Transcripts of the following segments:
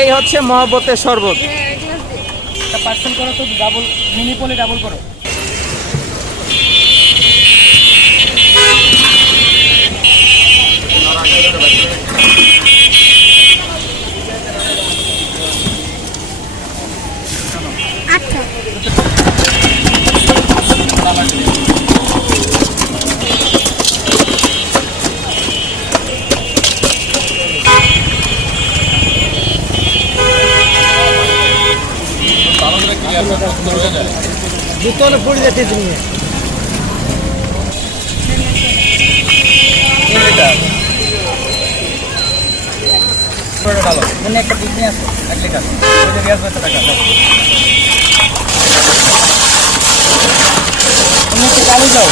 এই হচ্ছে মহব্বতের শরবত। একটা পার্সেল করো তো, ডাবল মিনি পলি ডাবল করো। আচ্ছা দুটো পড়ে যাচ্ছে তুমি ডালো এখানে একটা পিস নিয়ে আসো, এক লিটার রিয়াজ করতে টাকা তুমি একটু চালু যাও।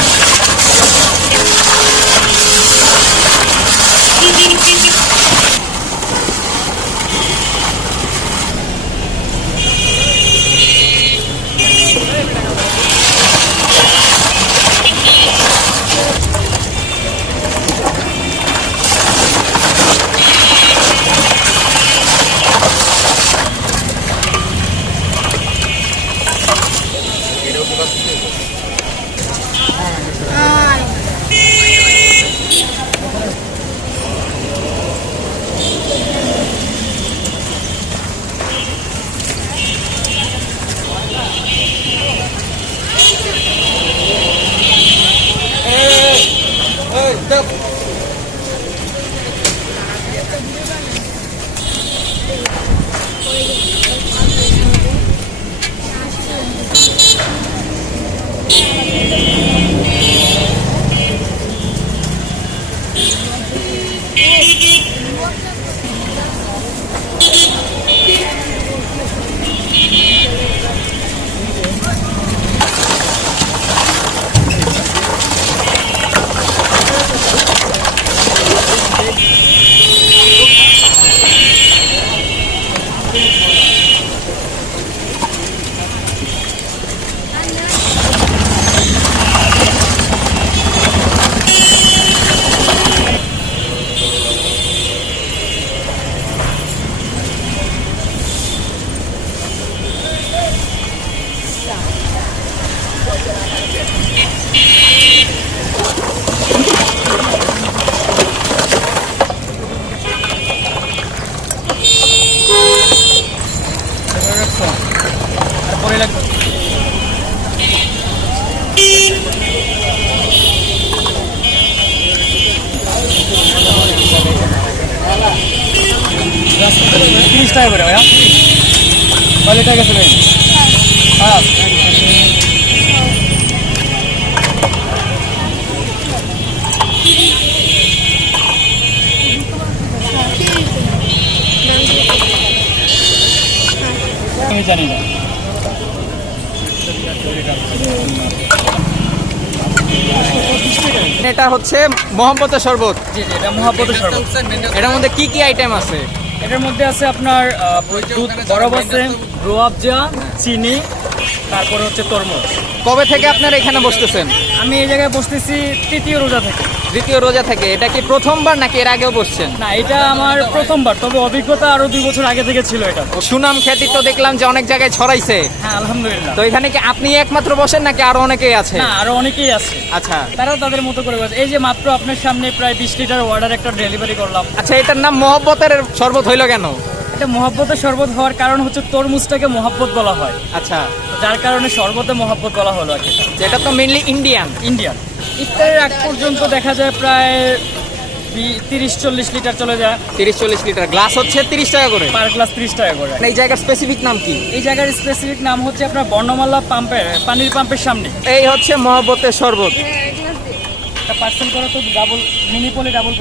টাকা করে ভাইয়া কয় লিটার গেছে ভাই? হ্যাঁ আমি জানি না। এটা হচ্ছে মহব্বতের শরবত। জি জি, এটা মহব্বতের শরবত। এটার মধ্যে কি কি আইটেম আছে? এটার মধ্যে আছে আপনার দুধ বরফ আছে, রুয়াবজা, চিনি, তারপরে হচ্ছে তরমুজ। কবে থেকে আপনারা এখানে বসতেছেন? আমি এই জায়গায় বসতেছি তৃতীয় রোজা থেকে। দ্বিতীয় রোজা থেকে। এটা কি প্রথমবার নাকি এর আগেও বসছেন? না, এটা আমার প্রথমবার, তবে অভিজ্ঞতা আরো 2 বছর আগে থেকে ছিল এটা। সুনাম খ্যাতি তো দেখলাম যে অনেক জায়গায় ছড়াইছে। হ্যাঁ আলহামদুলিল্লাহ। তো এখানে কি আপনি একমাত্র বসেন নাকি আরো অনেকেই আছে? না, আরো অনেকেই আছে। আচ্ছা, তারা তাদের মতো করে বসে। এই যে মাত্র আপনার সামনে প্রায় 20 লিটার অর্ডার একটা ডেলিভারি করলাম। আচ্ছা, এটার নাম মহব্বতের শরবত হইলো কেন? এটা মহব্বতের শরবত হওয়ার কারণ হচ্ছে তরমুজটাকে মহব্বত বলা হয়। আচ্ছা, যার কারণে শরবতে মহব্বত বলা হলো আর কি। যেটা তো মেইনলি ইন্ডিয়ান। ইফতারের আগ পর্যন্ত দেখা যায় প্রায় 30-40 লিটার চলে যায়। 30-40 লিটার। গ্লাস হচ্ছে 30 টাকা করে, পার গ্লাস 30 টাকা করে। এই জায়গার স্পেসিফিক নাম কি? এই জায়গার স্পেসিফিক নাম হচ্ছে আপনার বর্ণমালা পানির পাম্পের সামনে। এই হচ্ছে মহব্বতের শরবত। একটা পার্সেল করো তো, ডাবল মিনি পলি ডাবল।